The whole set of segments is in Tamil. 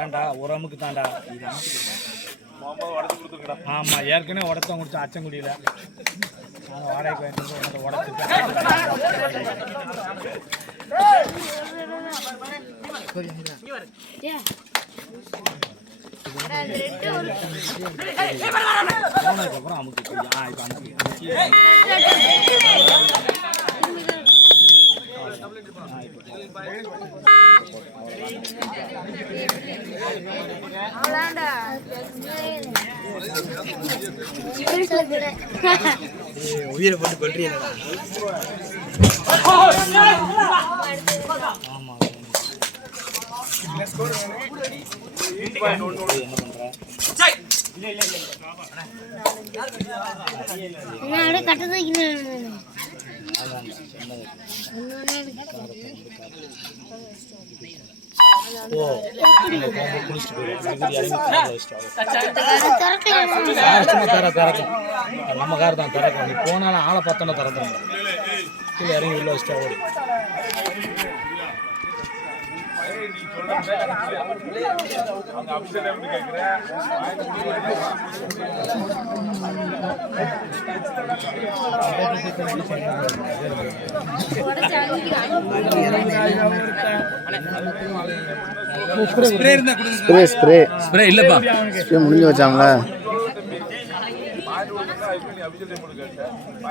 ஏன்டா ஒரு அமுக்கு தாண்டா ஆமாம் ஏற்கனவே உடத்தம் குடிச்சா அச்சங்குடியில் நாங்கள் வாடகைக்கு வாங்கிட்டு உடச்சு போனதுக்கப்புறம் அமுக்கு இப்போ உயிரை போட்டு கொல்றீங்க. என்ன கட்டதை நம்ம கார் தான் திறக்கும். நீ போனாலும் ஆளை பார்த்தோன்னா திறந்துடும். இறங்கி உள்ள வச்சுட்டா ஓடி ஸ்ப்ரே இல்லப்பா முடிஞ்சு வச்சாங்களா?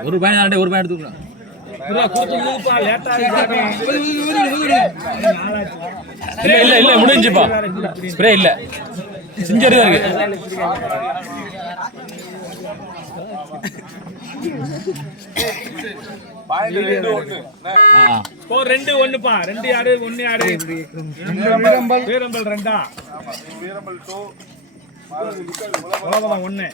ஒரு பையன் ஒரு பையன் எடுத்துக்கலாம். இல்ல முடிஞ்சுப்பா. ஸ்ப்ரே இல்ல சிஞ்சரி தான் இருக்கு. ஸ்கோர் 2-1பா. 2 ஆடு 1 ஆடு. வீரம்பல் 2 வீரம்பல் 2 உலகம் 1.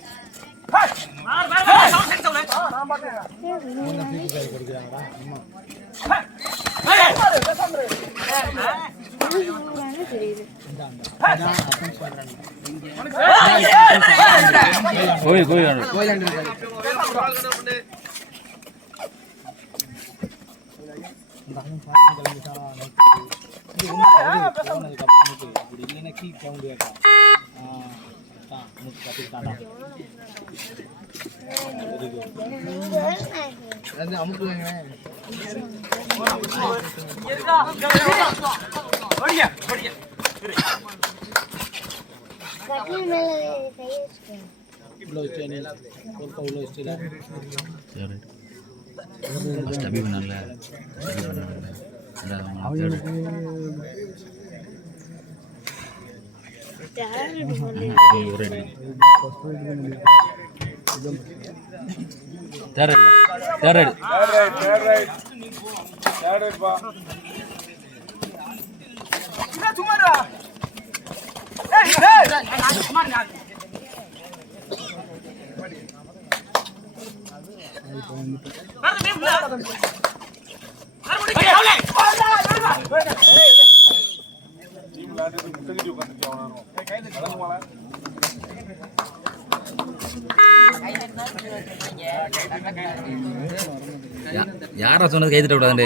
யாரா சொன்னது கை தட்ட விடாது?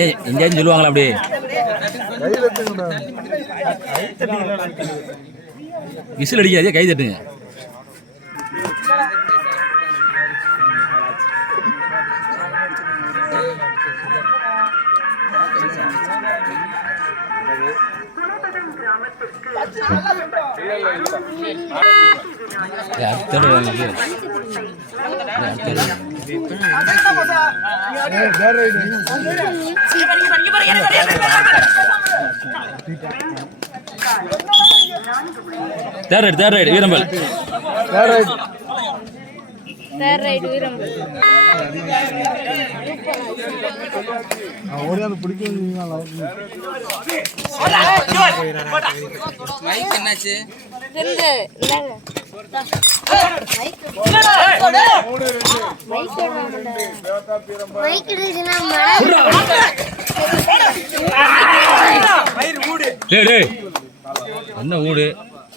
ஏன் எங்கேயாச்சும் சொல்லுவாங்களா அப்படியே? விசில் அடிக்காதே, கை தட்டுங்க. Third right, Virambal. Third right, Virambal. Mike என்னாச்சு? டேய் டேய் என்ன ஊடு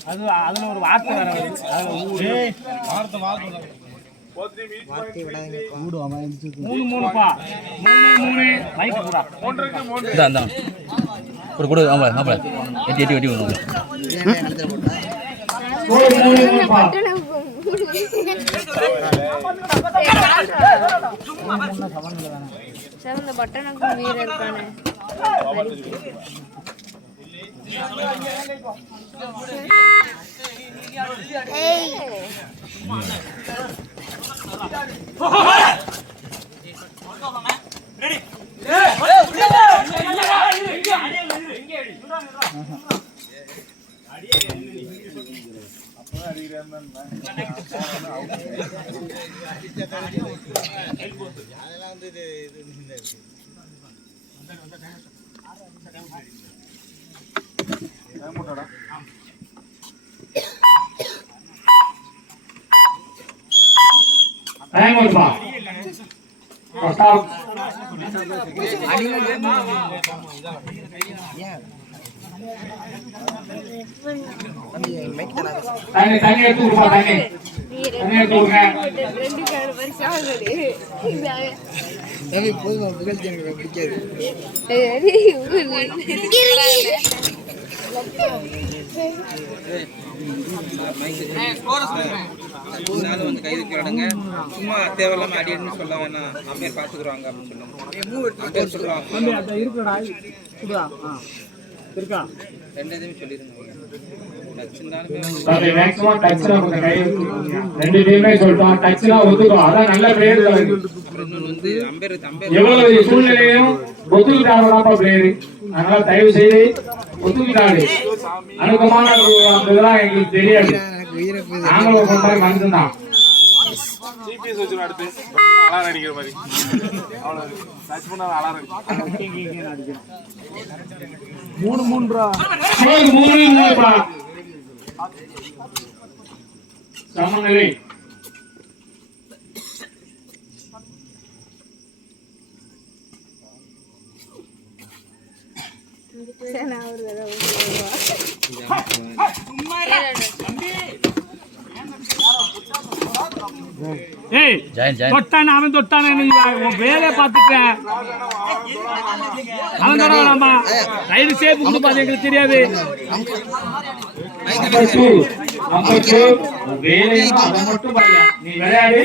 அது அதுல ஒரு வார்த்தை வேற வருது. வார்த்தை மூணு மூணுப்பா மூணு மைக் கூட இந்தா இந்தா கொடு கொடு ஆமா மாப்பிள எட்டி எட்டி வெட்டி விடுங்க செவந்த பட்டனுக்கு வீர இருக்கானே தண்ணி எடுத்து விடுப்பா தண்ணி எடுத்து விடுங்க வந்து கைது கேளுங்க சும்மா தேவையில்லாம அடின்னு சொல்ல வேணாம் அம்மையை பாத்துக்குறாங்க அப்படின்னு இருக்கா ரெண்டு இதுமே சொல்லிருங்க எவ்வளவு சூழ்நிலையும் ஒத்துக்கிட்டாங்க பிளேயரு அதனால தயவு செய்து ஒத்துக்கிட்டாரு அனுகமான இதெல்லாம் எங்களுக்கு தெரியாது நாங்களும் ஒரு மாதிரி மனுஷன்தான் மூணு சமநிலை தொட்டான அவன் தொட்டான வேலையை பார்த்துட்டேன் அவன் தொடங்கலாமா ரைடு சேஃப் கொடுப்பாது எங்களுக்கு தெரியாது நீ விளையாடு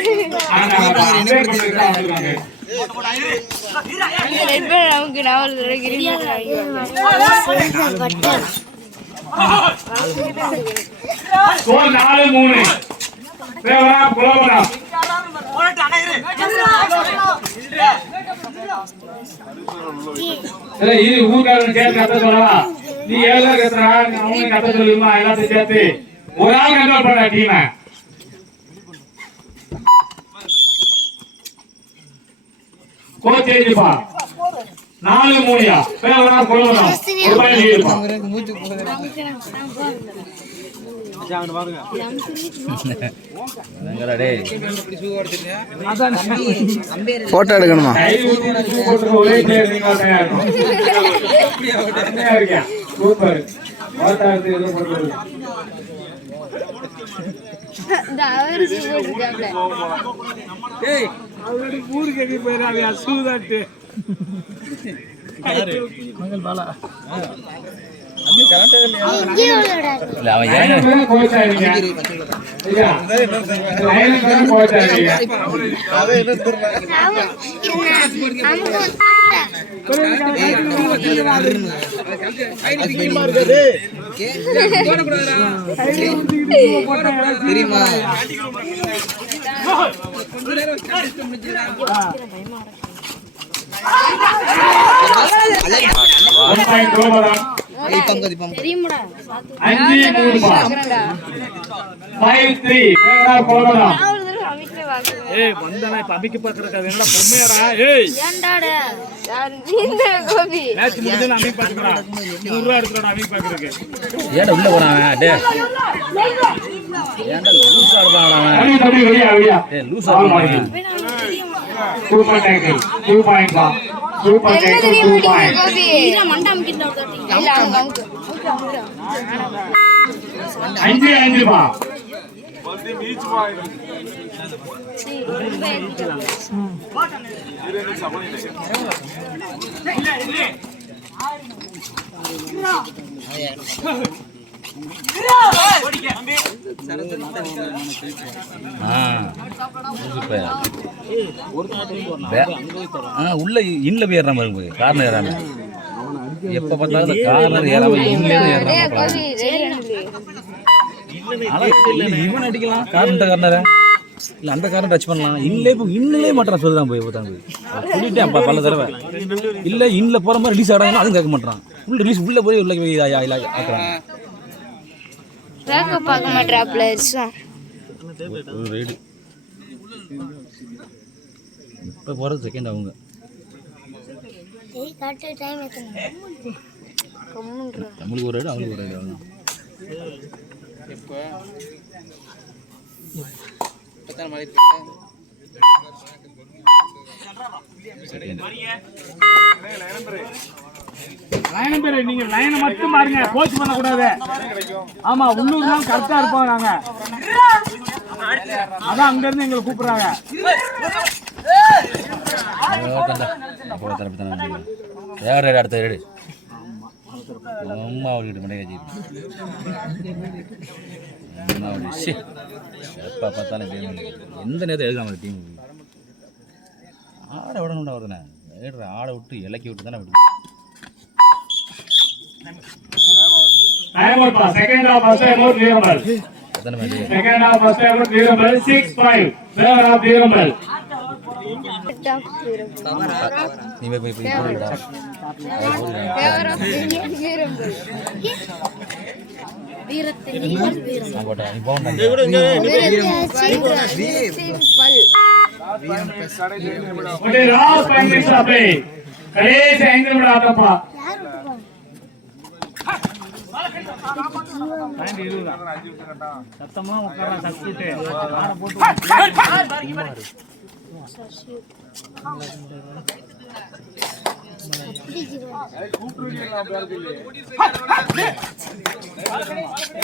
நாலு மூணு ஊர்காரன் சேர்த்து கத்த சொல்லலாம் நீ ஏழு கத்துறா அவனுக்கு கத்த சொல்லுமா எல்லாத்தையும் சேர்த்து ஒரு ஆள் கண்ட்ரோல் பண்ண டீம் கோச் எழுதிப்பா நாலு மூணியா பேரா கொள்ளணும் போட்டோ எடுக்கணுமா சூப்பர் ஊருக்கு போயிடாது சூதாட்டு தெரியுமா ஏடா உள்ள போறான் ஏன்டா லூஸ் ஆடுறான் அவன். தம்பி வெளியா ஏய் லூஸ் ஆடுறான். சூப்பர் டேக்கிள் 2 பாயிண்ட் பா சூப்பர் டேக்கிள் 2 பாயிண்ட் கோபி இல்ல மண்டாம் கிட்ட இல்ல அங்க 5 பா உள்ள இன்னல போயிடுறான் பாருங்க கார்னர் ஏறாம எப்ப பார்த்தாலும் கார்னர் ஏறாம இன்னல ஏறாம கோபி இவன் அடிக்கலாம் கார்னர் இல்ல அந்த கார்னர் டச் பண்ணலாம் இன்னலே மாட்டான் சொல்லுதான் போய் சொல்லிட்டேன் பல தடவை இல்ல இன்னல போற மாதிரி ரிலீஸ் ஆடாங்க அதுவும் கேட்க மாட்டான் ஃபுல் ரிலீஸ் உள்ள போய் உள்ள போய் ஆக்குறாங்க வேக பார்க்க மாட்டா பிளேயர்ஸ் ஒரு ரைடு இப்போ போகிறது செகண்ட் அவங்க நம்மளுக்கு ஒரு ரைடு அவங்களுக்கு ஒரு ரைடு அவங்க நீங்க லைனை மட்டும் பாருங்க கோச் பண்ண கூடாது ஆமா உள்ளூர் தான் கரெக்டா இருப்போம் நாங்க அதான் அங்க இருந்து எங்களை கூப்பிடுறாங்க யார் ரைடு அடுத்த ரைடு அம்மா அவர்கிட்ட மண்டை காய்ச்சி எப்போ பார்த்தாலும் எந்த நேரத்தை எழுதாம டீம் ஆடை விடணும்டா வருதுண்ணே ஏடுற ஆடை விட்டு இலக்கி விட்டு தானே விட்டு second half first time out Veeramal second half first time out Veeramal 6-5 third half Veeramal நீ போய் போடுடா சத்தமா உட்கார சஸ்கிட்டு ஆட போட்டு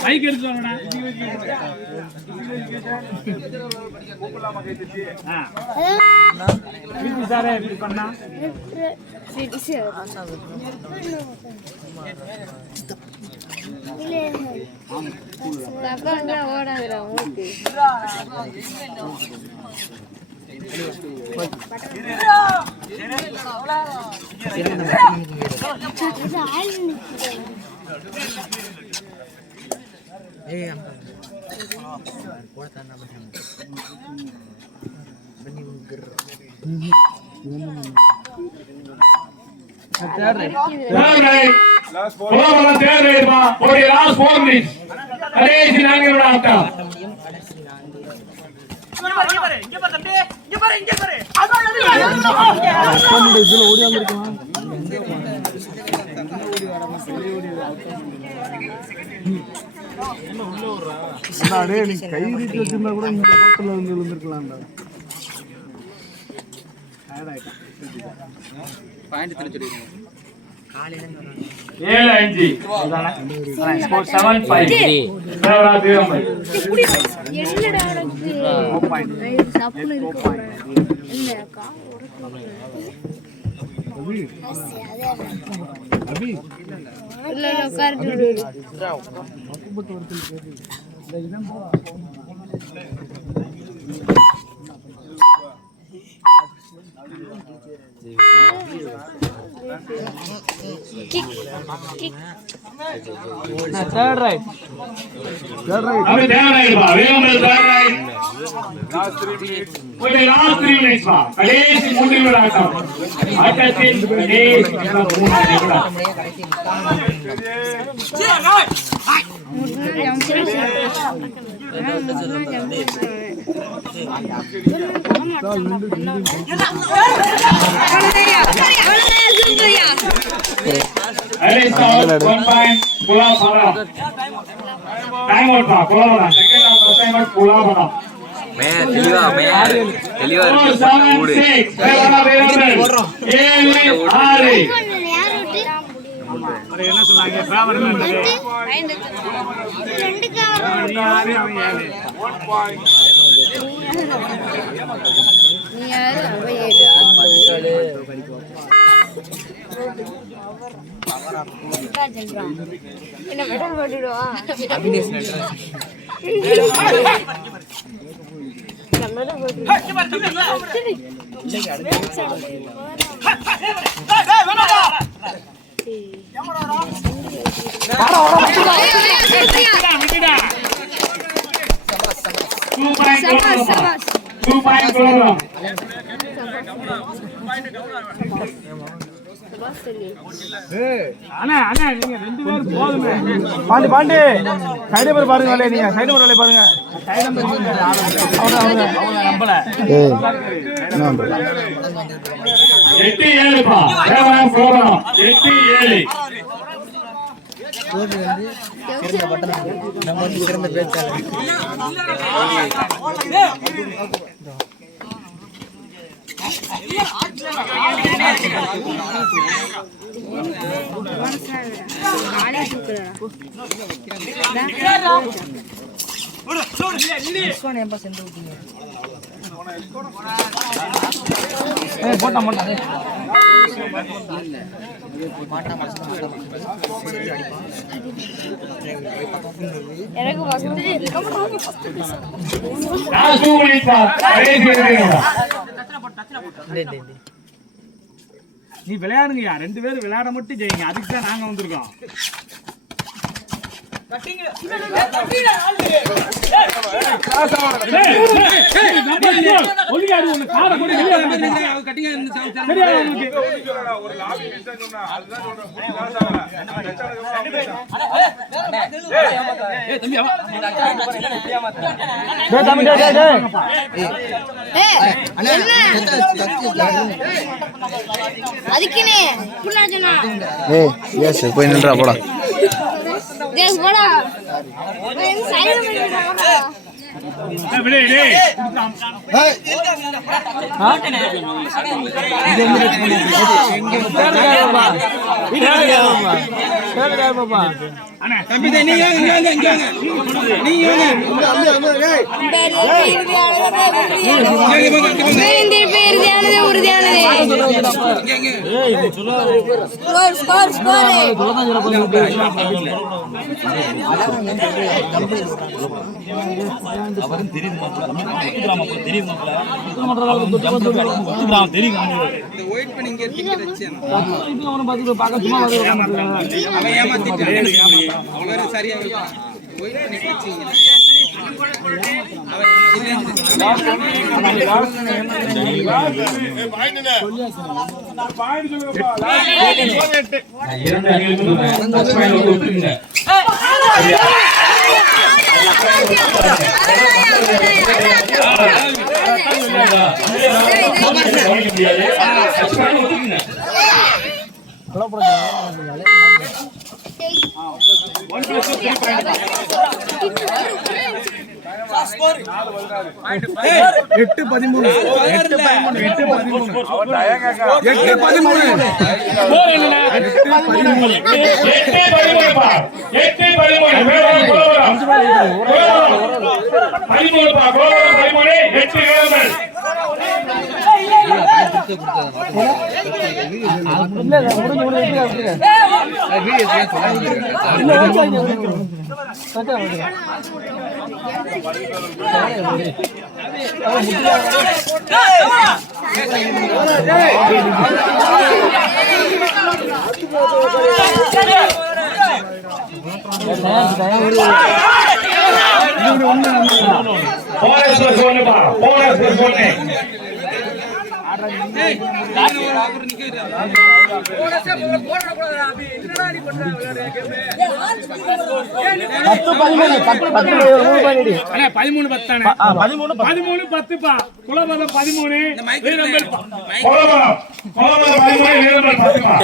மைக் எடுத்து வாங்கடா சாரே இப்படி பண்ணா ஓடாதுடா உங்களுக்கு last 4 minutes கடைசி 4 நிமிடம் ஆட்டம் கை வீட்டு வச்சிருந்தா கூட இந்த பக்கத்துல வந்து விழுந்திருக்கலாம்டா பாயிண்ட் தெரிஞ்சிருக்கீங்க 7-5 ஸ்கோர் 7-5 என்னடா உனக்கு தப்புன்னு இருக்கு இல்ல கா அபி இல்ல உட்கார்ந்து kick third right अबे ध्यान रखिएगा वेलमल third right last 3 minutes okay last 3 minutes बा कलेश मुंडी में आता अच्छा तीन कलेश का पूरा निकला अरे साउथ 1 पॉइंट पुला पारा टाइम आउट बा पुला सेकंड हाफ கொட்டைமட் குலாபனம். தெளிவா இருக்கு 476 வீரர்கள் 7-6. என்ன சொன்னாங்க பேவர் என்னது ரெண்டுக்கு நீ யாரு அவன் யாரு நீ யாரு அவ என்ன மெடல் போட்டுடுவா அண்ணா அண்ணா நீங்க ரெண்டு பேரும் போதுமே பாண்டி பாண்டி சைடு பேர் பாருங்க வேலையை நீங்க சைடு பேர் வேலையை பாருங்க நம்பல 8-7 பா தேவராம் புரோகிராம் 8-7. போட்டா போட்டா எனக்கு நீ விளையாடுங்கயா ரெண்டு பேரும் விளையாட மட்டும் செய்யுங்க அதுக்கு தான் நாங்க வந்திருக்கோம் அதுக்குனே போய் நின்றா போடா போடா சைடு பண்ணிடுறா வீரம்பல்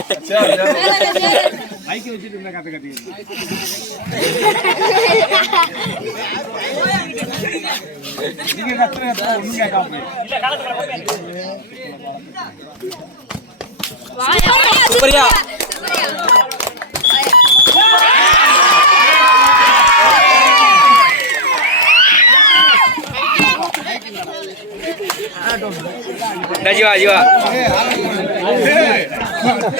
10 மைக்கு வச்சுட்டு இருந்தா கத்து கட்டி நீங்க கத்துற ஒண்ணும் கேட்காம சூப்பரியா ஜீவா